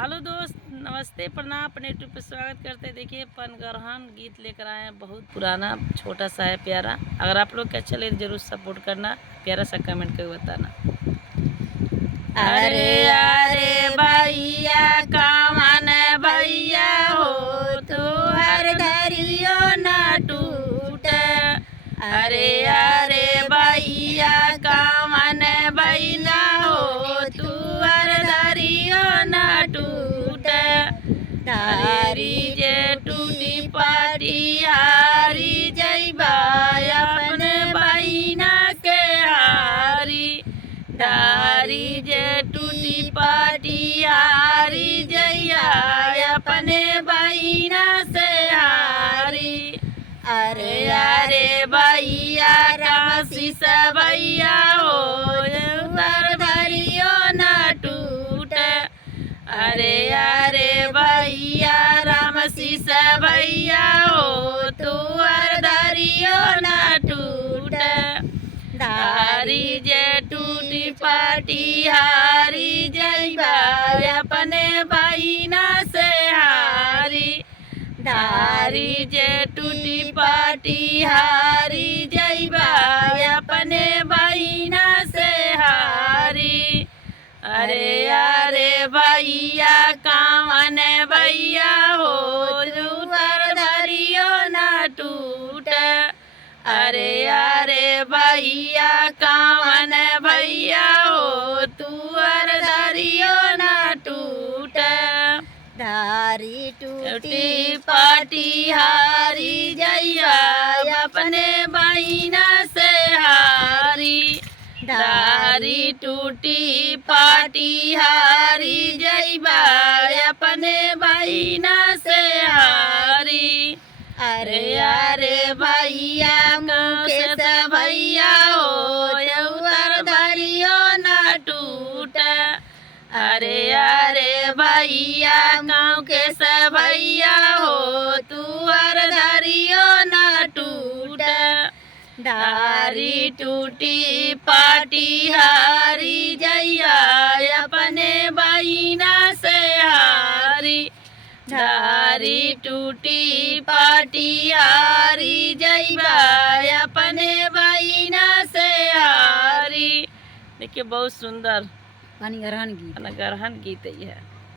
Hello दोस्त, नमस्ते, प्रणाम। अपने यूट्यूब पे स्वागत करते हैं। देखिए पनगरहन गीत लेकर आए हैं, बहुत पुराना, छोटा सा है, प्यारा। अगर आप लोग को अच्छा लगे जरूर सपोर्ट करना, प्यारा सा कमेंट करके बताना। अरे अरे भैया कामन भैया हो तो हर धरियो ना टूट। अरे अरे भैया कामन भैया हो तू हर धरियो ना टूट। तारी जे टूटी पाटियारी जैबा अपने बहिना के हारी। तारी जे टूटी पाटियारी जैया अपने बहिना से हारी। अरे अरे भैया काशी से भैया हो उधर धरियो ना टूट। अरे अरे भैया राम शीस भैया हो तू हर धरियो ना टूट। धारी जे टूटी पाटिहारी जैबा अपने बहिना से हारी। धारी जे टूटी पाटिहारी जैबा अपने बहिना से हारी। अरे अरे भैया कामन भैया हो उधर धरियो ना टूट। अरे अरे भैया कामन भैया हो तू हर धरियो ना टूट। धारी टूटी पाटिहारी जैया अपने बहिना से हारी। धारी टूटी पाटिहारी जैबा अपने बहिना से हारी। अरे अरे भैया से भैया हो उधर धरियो ना टूट। अरे अरे भैया गाँव के से भैया हो तू हर धरियो ना टूट। धारी टूटी पाटिहारी जैया अपने बहिना से हारी। धारी टूटी पाटिहारी जैबा अपने बहिना से हारी। देखिए बहुत सुंदर पनगरहन गीत गीत है।